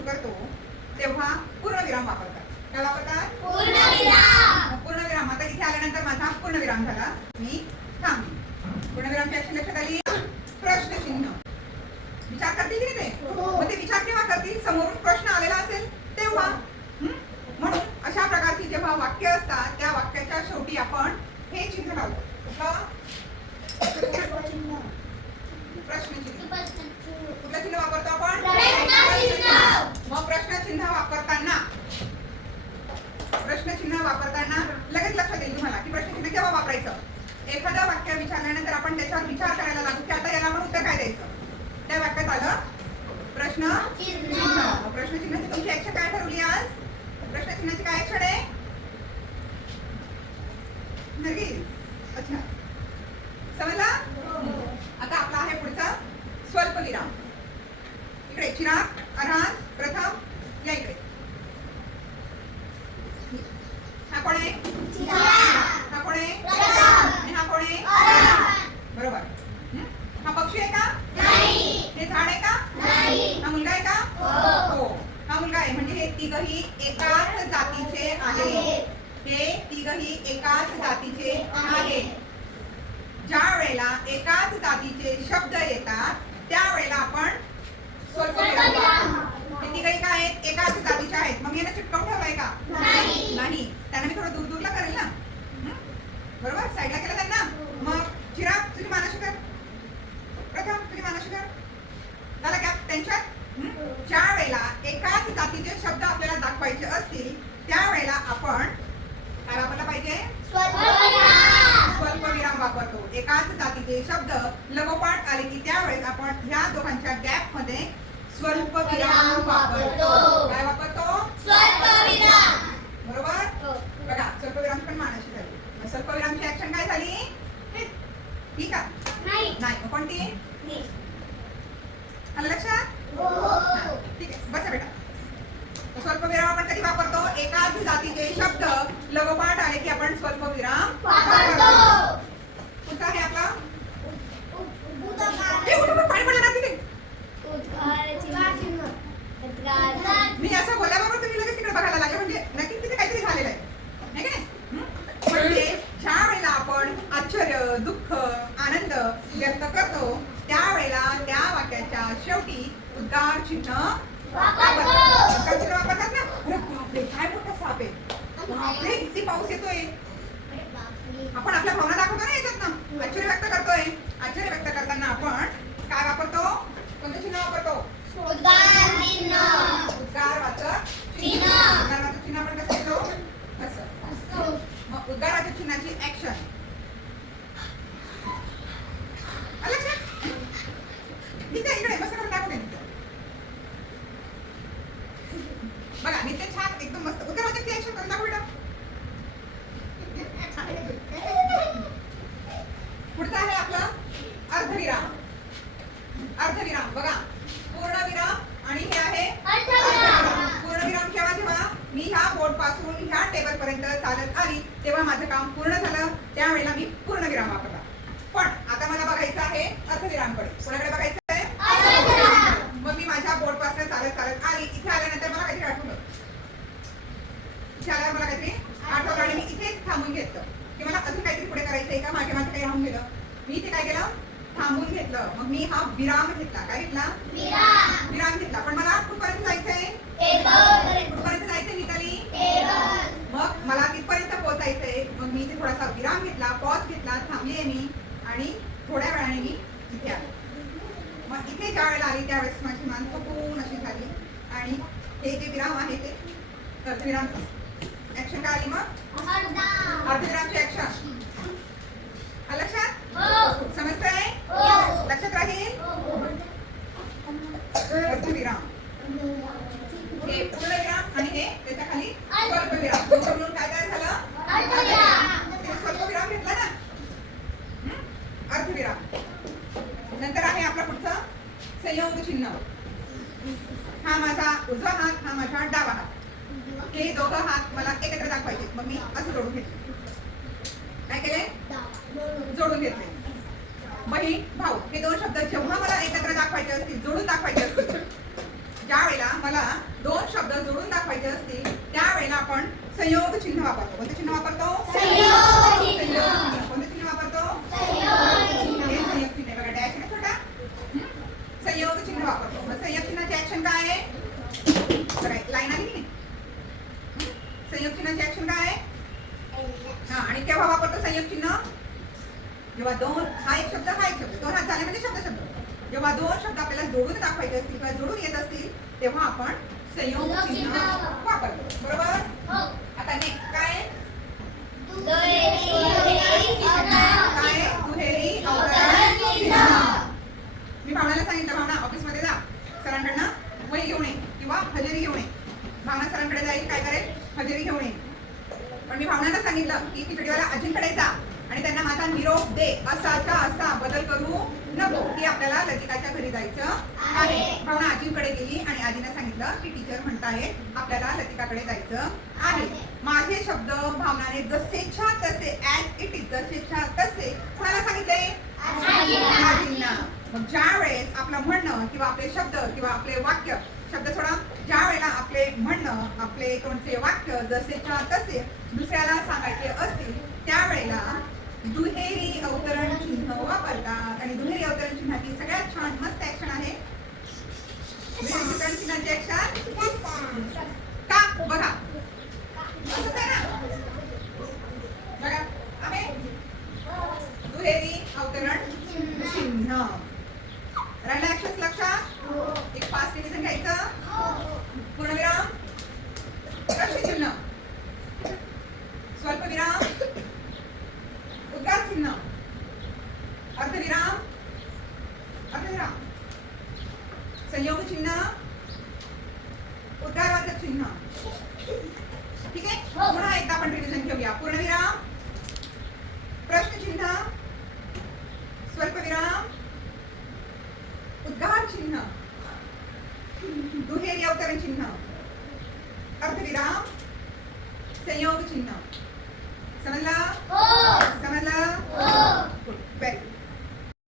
सुरू करतो तेव्हा पूर्णविराम वापरतात. काय वापरतात? पूर्णविराम. पूर्णविराम. आता इथे आल्यानंतर माझा पूर्णविराम झाला, मी थांबली. पूर्णविरामची ऍक्शन लक्षात आली. प्रश्नचिन्ह विचार करतील की ते, मग ते विचार केव्हा करतील? समोरून प्रश्न आलेला असेल तेव्हा. म्हणून अशा प्रकारची जेव्हा वाक्य असतात त्या वाक्याच्या शेवटी आपण हे चिन्ह लावतो. प्रश्नचिन्ह. कुठलं चिन्ह वापरतो आपण? मग प्रश्नचिन्ह वापरताना लगेच लक्षात येईल तुम्हाला की प्रश्नचिन्ह केव्हा वापरायचं. एखादं वाक्य विचारल्यानंतर आपण त्याच्यावर विचार करायला लागू की आता याला आपण उत्तर काय द्यायचं. त्या वाक्यात आलं प्रश्नचिन्ह. प्रश्नचिन्हाची तुमची ऍक्शन काय ठरवली आज? प्रश्नचिन्हाची काय ऍक्शन आहे? अच्छा, समजला? आता आपला आहे पुढचा स्वल्पविराम. इकडे चिराग, अरहान, प्रथम या इकडे. हा कोण आहे? हा कोण आहे? आणि हा कोण आहे? बरोबर. हा पक्षी आहे का? नाही. हे झाड आहे का? नाही. हा मुलगा आहे का? हो. हा मुलगा आहे. म्हणजे हे तिघही एकाच जातीचे आहेत. हे तिघही एकाच जातीचे आहेत. ज्या वेळेला एकाच जातीचे शब्द येतात त्यावेळेला आपण स्वल्पविराम वापरतो. हे तिघही काय आहेत? एकाच जातीचे आहेत. मग यांना चिटकवून ठेवलंय का? नाही. त्यांना मी थोडं दूर दूरला करेल ना. बरोबर, साईडला केलं त्यांना. मग चिराग तुझी मानाशी कर, प्रथम तुझी मानाशी कर. झाला गॅप त्यांच्यात. ज्या वेळेला एकाच जातीचे शब्द आपल्याला दाखवायचे असतील त्यावेळेला आपण काय वापरला पाहिजे? स्वल्पविराम वापरतो. एकाच जातीचे शब्द लगोपाठ आले की त्यावेळेस आपण ह्या दोघांच्या गॅप मध्ये स्वल्पविराम वापरतो. काय वापरतो? स्वल्पविराम. बरोबर. बघा, स्वल्पविराम पण मानाशी झाली. स्वल्पविरामची ऍक्शन काय झाली? ठीक आहे. नाही. कोणती? आलं लक्षात? ठीक आहे, बसा बेटा. स्वल्पविराम आपण कधी वापरतो? एकाच जातीचे शब्द लगोपाठ आले की आपण स्वल्पविराम वापरतो. कुठचा आहे आपला? पाणी पडलं ना तिथे. मी असं बोलल्याबरोबर तुम्ही लगेच तिकडे बघायला लागले म्हणजे नक्कीच तिथे काहीतरी झालेलं आहे, नाही का? म्हणजे ज्या वेळेला आपण आश्चर्य, दुःख, आनंद व्यक्त करतो त्यावेळेला त्या वाक्याच्या शेवटी उद्गार चिन्ह वापरतात ना. बापरे, काय मोठा साप आहे. बापरे, किती पाऊस येतोय. आपण आपल्या भावना दाखवतो ना याच्यात ना. आश्चर्य व्यक्त करतोय. आश्चर्य व्यक्त करताना आपण काय वापरतो? कोणतं चिन्ह वापरतो? उद्गार चिन्ह. उद्गारवाचक चिन्ह. उद्गारवाचक चिन्ह आपण कसं घेतो? असं. मग उद्गाराच्या चिन्हाची ऍक्शन इकडे मस्त करून दाखवते. बघा, नित्य छान एकदम मस्त उद्गाराची ऍक्शन करून दाखव बेटा. पुढचा आहे आपला अर्धविराम. अर्धविराम बघा, पूर्णविराम आणि हे आहे अर्धविराम. पूर्णविराम केव्हा? जेव्हा मी ह्या बोर्ड पासून ह्या टेबल पर्यंत चालत आली तेव्हा माझं काम पूर्ण झालं त्यावेळेला मी पूर्णविराम वापरला. पण आता मला बघायचं आहे अर्धविरामकडे. कोणाकडे बघायचं आहे? मग मी माझ्या बोर्ड पासून चालत चालत आली. इथे आल्यानंतर मला काहीतरी आठवलं. इथे आल्यावर मला काहीतरी आठवलं आणि मी इथेच थांबून घेतलं की मला अजून काहीतरी पुढे करायचं आहे का, माझं काही राहून गेलं. मी इथे काय केलं? थांबून घेतलं. मग मी हा विराम घेतला. काय घेतला? विराम घेतला. पण मला कुठपर्यंत जायचंय? कुठपर्यंत जायचंय मिताली? मग मला तिथपर्यंत पोहोचायचंय. मग मी इथे थोडासा विराम घेतला, पॉज घेतला, थांबलीये मी आणि थोड्या वेळाने मी इथे आले. मग इथे ज्या वेळेला आली त्यावेळेस माझी मान थकून अशी झाली आणि हे जे विराम आहे ते अर्धविराम ऍक्शन काय आली? मग अर्धविरामची ऍक्शन. लक्षात? समजतंय? लक्षात राहील? अर्धविराम हे पूर्णविराम आणि हे त्याच्या खाली स्वल्पविराम. म्हणून काय काय झालं? स्वल्पविराम घेतला ना. अर्धविराम. नंतर आहे आपला पुढचा संयोग चिन्ह. हा माझा उजवा हात, हा माझा डावा हात. हे दोघं हात मला एकत्र दाखवायचे. मग मी असं जोडून घेतले. काय केले? जोडून घेतले. बहीण भाऊ हे दोन शब्द जेव्हा मला एकत्र दाखवायचे असतील, जोडून दाखवायचे असतील, ज्या वेळेला आम्हाला दोन शब्द जोडून दाखवायचे असतील त्यावेळेला आपण संयोग चिन्ह वापरतो. कोणते चिन्ह वापरतो? संयोग चिन्ह. संयोग चिन्ह. कोणते चिन्ह वापरतो? संयोग चिन्ह. हे संयोग चिन्ह आहे बघा, डॅश आहे ना छोटा. संयोग चिन्ह वापरतो. मग संयोग चिन्हाची ऍक्शन काय आहे? बघा लाईन आली की नाही? संयोग चिन्हाची ऍक्शन काय आहे? हा, आणि केव्हा वापरतो संयोग चिन्ह? जेव्हा दोन, हा एक शब्द हा एक शब्द, दोन हात झाले म्हणजे शब्द शब्द. जेव्हा दोन शब्द आपल्याला जोडून दाखवायचे असतील किंवा जोडून येत असतील तेव्हा आपण संयोग चिन्ह वापरतो. बरोबर? हो. आता नेक्स्ट काय? दुहेरी काय? दुहेरी अवतरण चिन्ह. मी भावनाला सांगितलं, भावना ऑफिसमध्ये जा, सरांकडनं वही घेऊन ये किंवा हजेरी घेऊन ये. भावना सरांकडे जाईल, काय करेल? हजेरी घेऊन ये. पण मी भावनाला सांगितलं की खिचडीवाला आजींकडे जा आणि त्यांना माझा निरोप दे, असाचा असा बदल करू नको, की आपल्याला लतिकाच्या घरी जायचं आहे. भावना आजींकडे गेली आणि आजीने सांगितलं की टीचर म्हणताय आपल्याला लतिकाकडे जायचं आहे. माझे शब्द भावनाने जसेच्या तसे ऍज इट इज, जसेच्या तसे कोणाला सांगितले? आजींना. मग ज्या वेळेस आपलं म्हणणं किंवा आपले शब्द किंवा आपले वाक्य, शब्द सोडा, ज्या वेळेला आपले म्हणणं, आपले कोणते वाक्य जसेच्या तसे दुसऱ्याला सांगायचे असतील त्यावेळेला दुहेरी अवतरण चिन्ह वापरतात. आणि दुहेरी अवतरण चिन्हाची सगळ्यात छान मस्त ऍक्शन आहे. दुहेरी अवतरण चिन्हाची ऍक्शन का? बघा असंच आहे ना, बघा आम्ही दुहेरी अवतरण चिन्ह. राहिला ऍक्शन लक्षात? एक फास्ट रिव्हिजन घ्यायचं. पूर्णविराम, प्रश्नचिन्ह, स्वल्पविराम, उद्गार चिन्ह, अर्धविराम, अर्धविराम, संयोग चिन्ह, उद्गारवाचक चिन्ह. ठीक आहे? पुन्हा एकदा आपण रिव्हिजन घेऊया. पूर्णविराम, प्रश्नचिन्ह, स्वल्पविराम, उद्गार चिन्ह, दुहेरी अवतरण चिन्ह, अर्धविराम, संयोग चिन्ह.